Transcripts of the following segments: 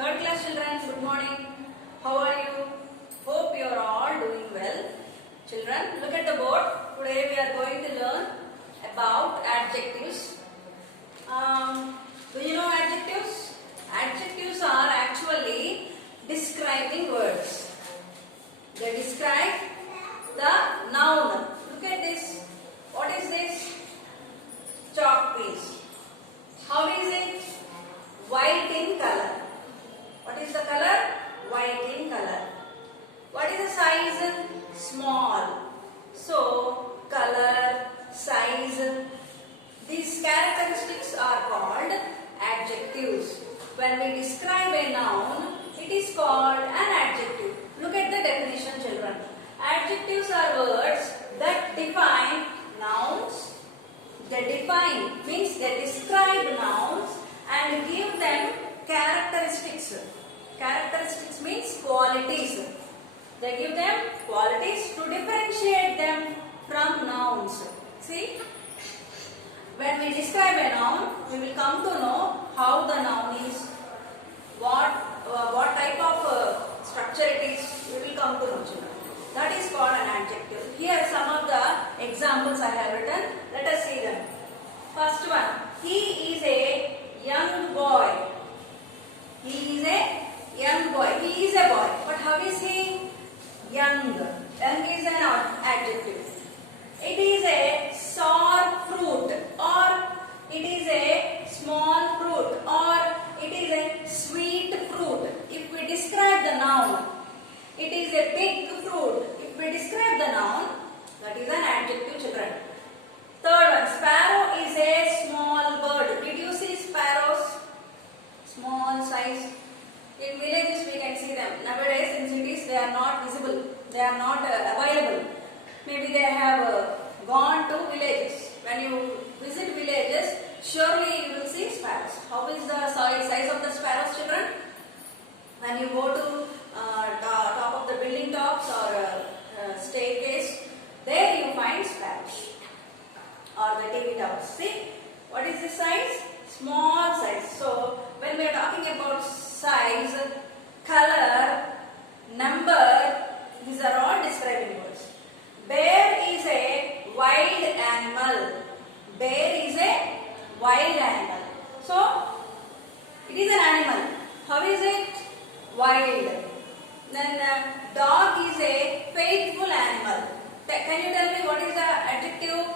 Third class children, good morning. How are you? Hope you are all doing well. Children, look at the board. Today we are going to learn about adjectives. Do you know adjectives? Adjectives are actually describing words. They describe the noun. Look at this. What is this? Chalk piece. How is it? White in color. What is the color? White in color. What is the size? Small. So, color, size. These characteristics are called adjectives. When we describe a noun, it is called an adjective. Look at the definition, children. Adjectives are words that define nouns. They define means they describe nouns and give them characteristics. Characteristics means qualities. They give them qualities to differentiate them from nouns. See, when we describe a noun, we will come to know how the noun is, what type of structure it is. We will come to know, children. That is called an adjective. Here some of the examples I have written. Let us see them. First one, he is a young boy. He is a young boy. He is a boy. But how is he? Young. Young is an adjective. It is a sour fruit, or it is a small fruit, or it is a sweet fruit. If we describe the noun, it is a big fruit. If we describe the noun, that is an adjective, children. Third one, sparrow is a small bird. Did you see sparrows? Small size. In villages we can see them. Nowadays in cities they are not visible. They are not available. Maybe they have gone to villages. When you visit villages, surely you will see sparrows. How is the size of the sparrows, children? When you go to top of the building tops or staircase, there you find sparrows. Or the TV towers. See, what is the size? Small size. So, when we are talking about size, color, number, these are all describing words. Bear is a wild animal. Bear is a wild animal. So, it is an animal. How is it? Wild. Then, dog is a faithful animal. Can you tell me what is the adjective?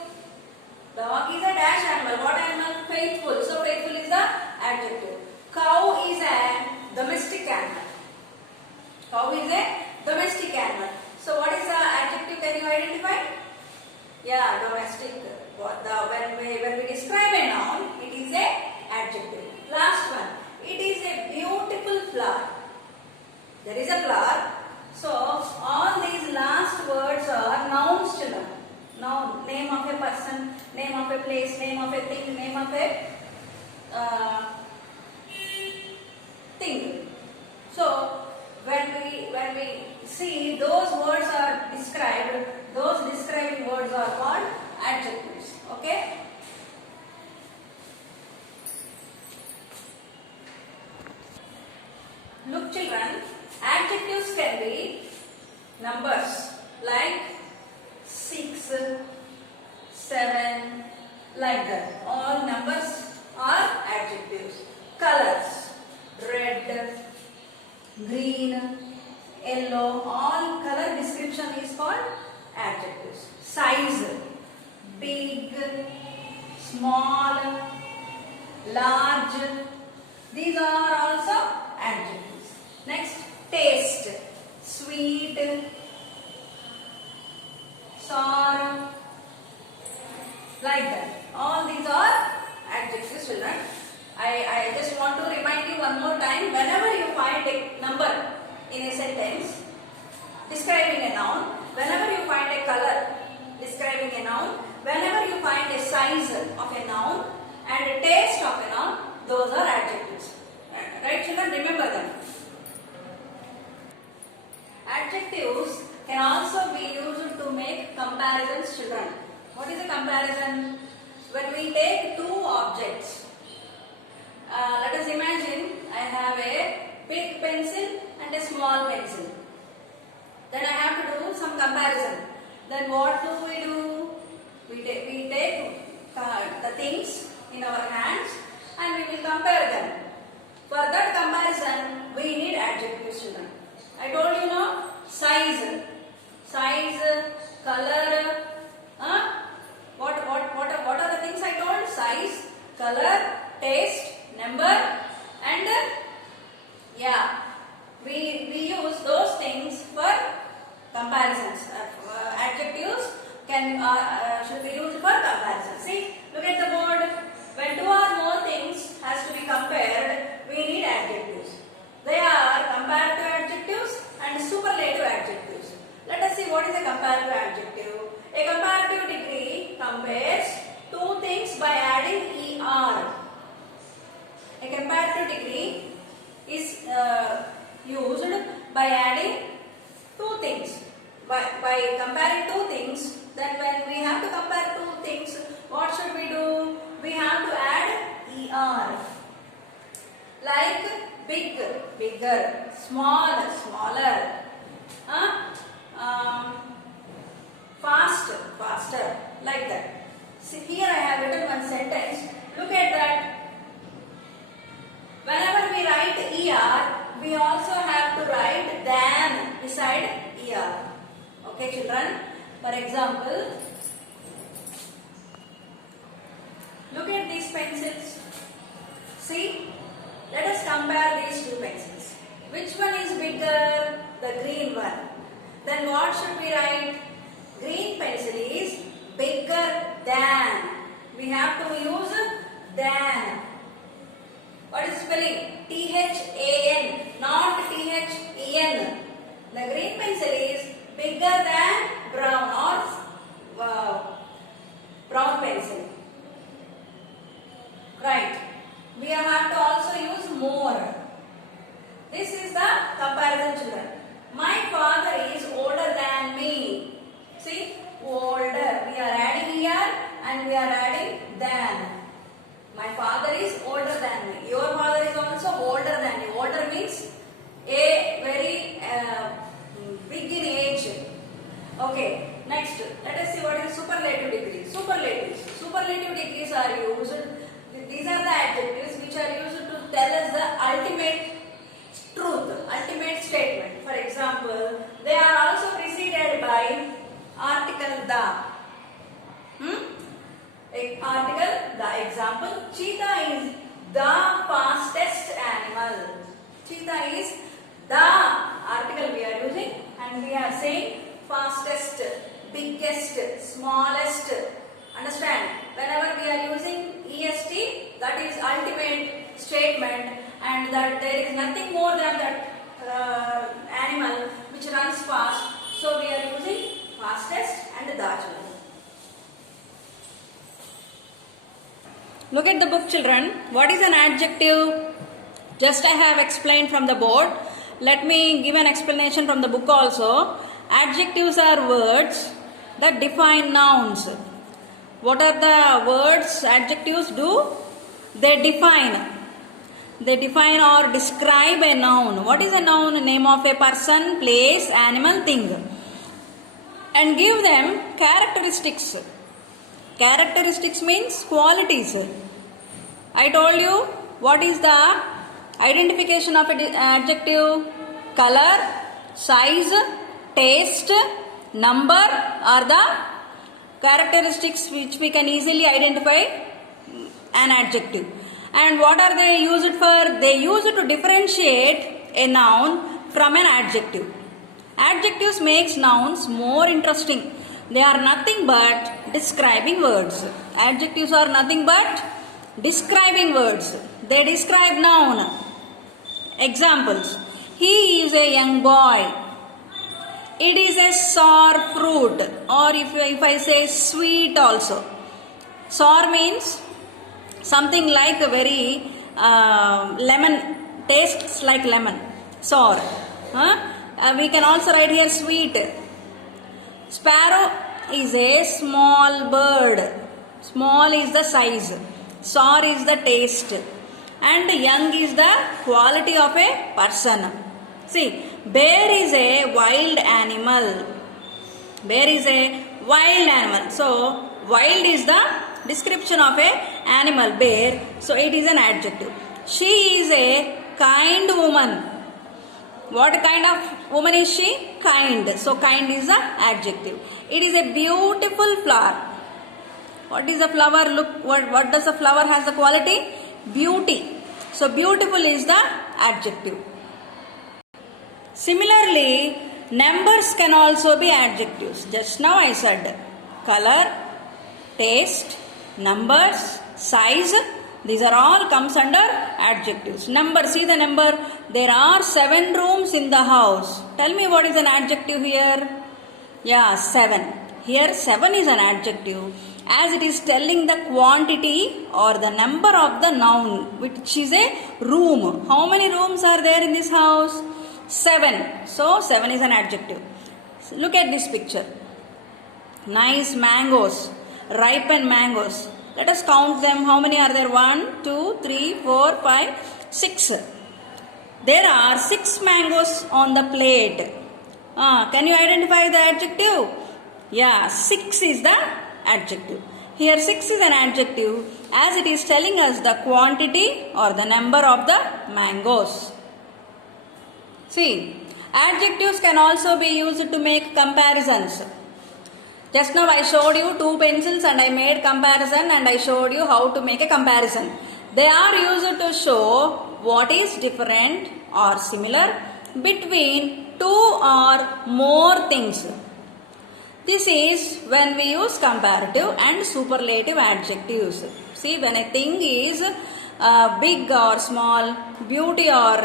Dog is a dash animal. What animal? Faithful. So, faithful is the adjective. Cow is a domestic animal. Cow is a domestic animal. So, what is the adjective? Can you identify? Yeah, domestic. When we describe a noun, it is a adjective. Last one. It is a beautiful flower. There is a flower. So, all these last words are nouns, children. Noun, name of a person, name of a place, name of a thing, name of a thing. So, when we see those words are described, those describing words are called adjectives. Okay? Look, children, adjectives can be numbers like 6, 7, like that. All numbers are adjectives. Colors, red, green, yellow, all color description is called adjectives. Size, big, small, large, these are also adjectives. Next, taste, sweet, sour, like that. All these are adjectives, children. I just want to remind you one more time. Whenever you find a number in a sentence describing a noun, whenever you find a color describing a noun, whenever you find a size of a noun and a taste of a noun, those are adjectives. Right, children? Remember them. Adjectives can also be used to make comparisons, children. What is a comparison? When we take two objects, let us imagine I have a big small pencil. Then I have to do some comparison. Then what do? We take the things in our hands and we will compare them. For that comparison, we need adjectives, children. I told you now, size, color. What are the things I told? Size, color, taste, number, and yeah, we use those things for comparisons. Adjectives should be used for comparison. See, look at the board. When two or more things has to be compared, we need adjectives. They are comparative adjectives and superlative adjectives. Let us see what is a comparative adjective. A comparative degree compares two things by adding er. A comparative degree is used by adding two things. By comparing two things, then when we have to compare two things, what should we do? We have to add er. Like big, bigger, small, smaller, fast, faster, like that. See, here I have written one sentence. Look at that. Whenever we write er, we also have to write than beside er. Okay, children. For example, look at these pencils. See, let us compare these two pencils. Which one is bigger? The green one. Then what should we write? Green pencil is bigger than. We have to use than. What is spelling? T-H-A-N, not T-H-E-N. The green pencil is bigger than brown or brown pencil. Right. We have to also use more. This is the comparison, children. My father is older than me. See, older. We are adding here and we are adding than. My father is older than me. Your father is also older than you. Older means a very big in age. Okay. Next, let us see what is superlative degree. Superlative degrees are used. These are the adjectives which are used to tell us the ultimate truth, ultimate statement. For example, they are also preceded by article the. Article the. Example, cheetah is the fastest animal. Cheetah is the article we are using and we are saying fastest, biggest, smallest. Understand? Whenever we are using est, that is ultimate statement and that there is nothing more than that animal which runs fast. So we are using fastest and the children. Look at the book, children. What is an adjective? Just I have explained from the board. Let me give an explanation from the book also. Adjectives are words that define nouns. What are the words adjectives do? They define or describe a noun. What is a noun? Name of a person, place, animal, thing. And give them characteristics. Characteristics means qualities. I told you what is the identification of an adjective? Color, size, taste, number are the characteristics which we can easily identify an adjective. And what are they used for? They use it to differentiate a noun from an adjective. Adjectives makes nouns more interesting. They are nothing but describing words. Adjectives are nothing but describing words. They describe noun. Examples. He is a young boy. It is a sour fruit. Or if I say sweet also. Sour means something like a very lemon. Tastes like lemon. Sour. We can also write here sweet. Sparrow is a small bird. Small is the size. Sour is the taste. And young is the quality of a person. See, bear is a wild animal. Bear is a wild animal. So, wild is the description of a animal, bear. So, it is an adjective. She is a kind woman. What kind of woman is she? Kind. So, kind is the adjective. It is a beautiful flower. What is a flower? Look, what does a flower has the quality? Beauty. So, beautiful is the adjective. Similarly, numbers can also be adjectives. Just now I said color, taste, numbers, size. These are all comes under adjectives. Number, see the number. There are 7 rooms in the house. Tell me what is an adjective here. Yeah, 7. Here 7 is an adjective as it is telling the quantity or the number of the noun, which is a room. How many rooms are there in this house? 7. So 7 is an adjective. So look at this picture. Nice mangoes, ripened mangoes. Let us count them. How many are there? 1, 2, 3, 4, 5, 6. There are 6 mangoes on the plate. Can you identify the adjective? Yeah, 6 is the adjective. Here 6 is an adjective as it is telling us the quantity or the number of the mangoes. See, adjectives can also be used to make comparisons. Just now I showed you 2 pencils and I made comparison and I showed you how to make a comparison. They are used to show what is different or similar between 2 or more things. This is when we use comparative and superlative adjectives. See, when a thing is big or small, beauty or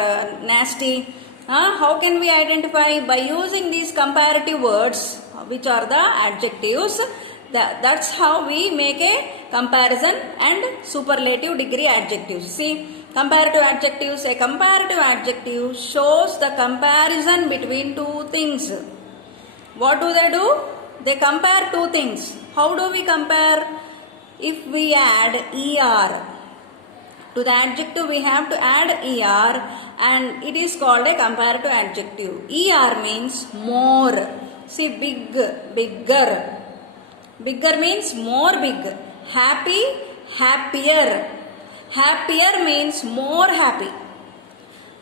nasty, how can we identify? By using these comparative words, which are the adjectives. That's how we make a comparison and superlative degree adjectives. See, comparative adjectives. A comparative adjective shows the comparison between 2 things. What do? They compare 2 things. How do we compare? If we add er to the adjective, we have to add er and it is called a comparative adjective. Er means more. See, big, bigger. Bigger means more big. Happy, happier. Happier means more happy.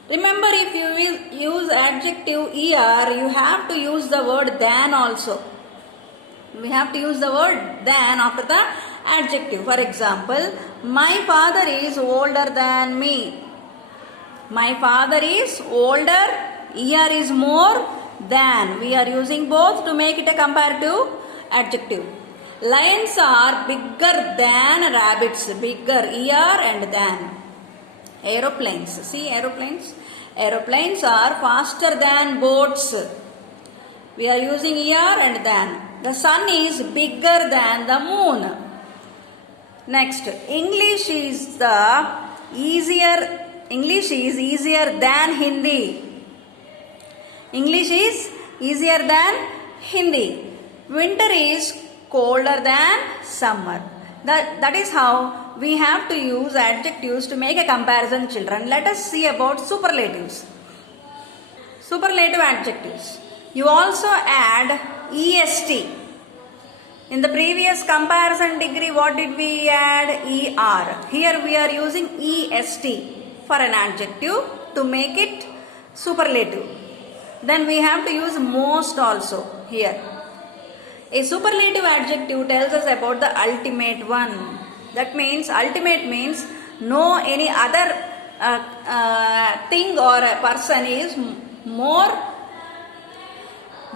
Remember, if you use adjective er, you have to use the word than also. We have to use the word than after the adjective. For example, my father is older than me. My father is older. Er is more than. We are using both to make it a comparative adjective. Lions are bigger than rabbits. Bigger, er and than. Aeroplanes. See aeroplanes. Aeroplanes are faster than boats. We are using er and than. The sun is bigger than the moon. Next, English is easier than Hindi. English is easier than Hindi. Winter is colder than summer. That is how we have to use adjectives to make a comparison, children. Let us see about superlatives. Superlative adjectives. You also add est. In the previous comparison degree, what did we add? Er. Here we are using est for an adjective to make it superlative. Then we have to use most also here. A superlative adjective tells us about the ultimate one. That means ultimate means no any other thing or a person is more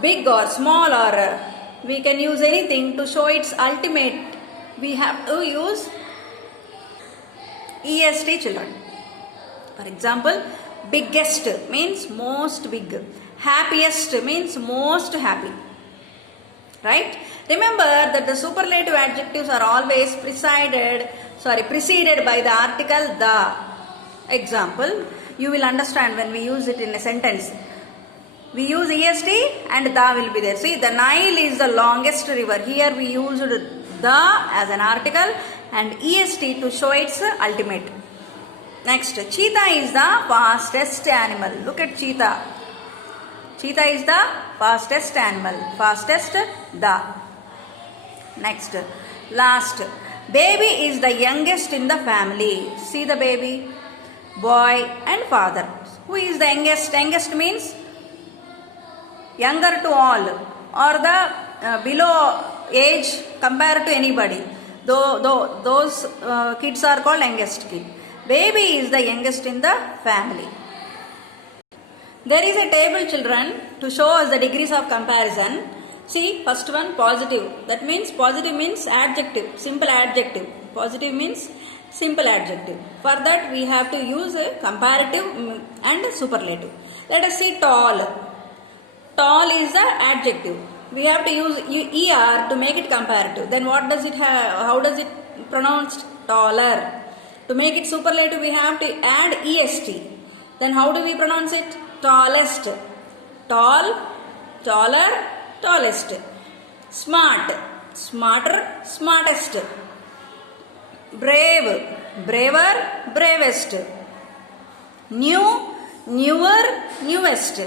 big or small, or we can use anything to show its ultimate. We have to use est, children. For example, biggest means most big. Happiest means most happy. Right? Remember that the superlative adjectives are always preceded by the article the. Example, you will understand when we use it in a sentence. We use est and the will be there. See, the Nile is the longest river. Here we used the as an article and est to show its ultimate. Next, cheetah is the fastest animal. Look at cheetah. Cheetah is the fastest animal. Fastest the. Next. Last. Baby is the youngest in the family. See the baby. Boy and father. Who is the youngest? Youngest means younger to all, or the below age compared to anybody. Those kids are called youngest kid. Baby is the youngest in the family. There is a table, children, to show us the degrees of comparison. See, first one, positive. That means positive means adjective, simple adjective. Positive means simple adjective. For that we have to use a comparative and superlative. Let us see tall. Tall is the adjective. We have to use er to make it comparative. Then what does it have? How does it pronounced? Taller. To make it superlative, we have to add est. Then how do we pronounce it? Tallest. Tall, taller, tallest. Smart, smarter, smartest. Brave, braver, bravest. New, newer, newest.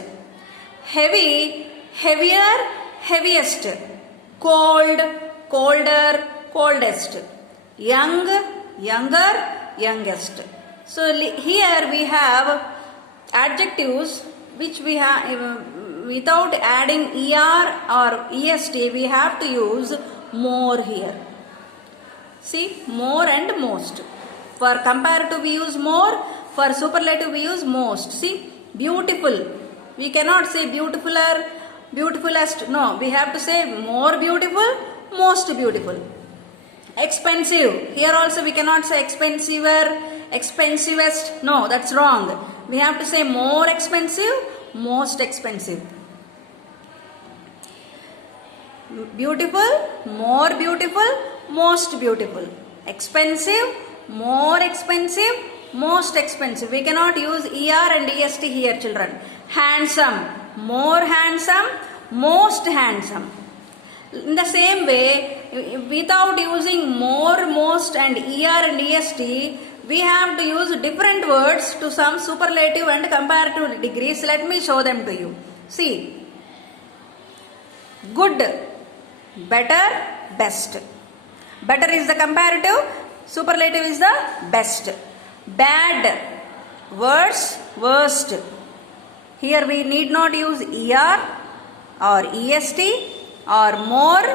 Heavy, heavier, heaviest. Cold, colder, coldest. Young, younger, youngest. So here we have adjectives which we have without adding er or est, we have to use more here. See, more and most. For comparative we use more, for superlative we use most. See, beautiful. We cannot say beautifuler, beautifulest. No, we have to say more beautiful, most beautiful. Expensive. Here also we cannot say expensiver, expensivest. No, that's wrong. We have to say more expensive, most expensive. Beautiful, more beautiful, most beautiful. Expensive, more expensive, most expensive. We cannot use er and est here, children. Handsome, more handsome, most handsome. In the same way, without using more, most and er and est, we have to use different words to some superlative and comparative degrees. Let me show them to you. See, good, better, best. Better is the comparative, superlative is the best. Bad, worse, worst. Here we need not use er or est or more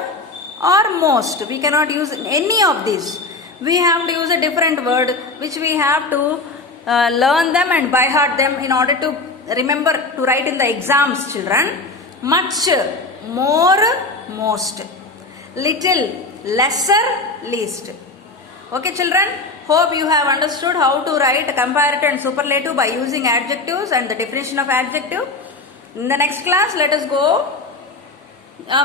or most. We cannot use any of these. We have to use a different word which we have to learn them and by heart them in order to remember to write in the exams, children. Much, more, most. Little, lesser, least. Okay, children? Hope you have understood how to write comparative and superlative by using adjectives and the definition of adjective. In the next class, let us go.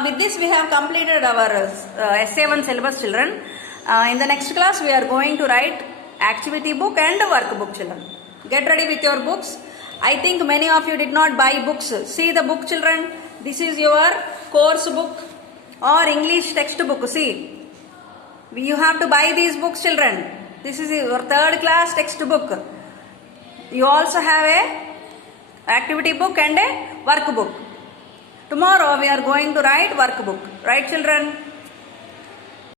With this, we have completed our SA1 syllabus, children. In the next class, we are going to write activity book and workbook, children. Get ready with your books. I think many of you did not buy books. See the book, children. This is your course book or English textbook. See, you have to buy these books, children. This is your 3rd class textbook. You also have a activity book and a workbook. Tomorrow we are going to write workbook. Right, children?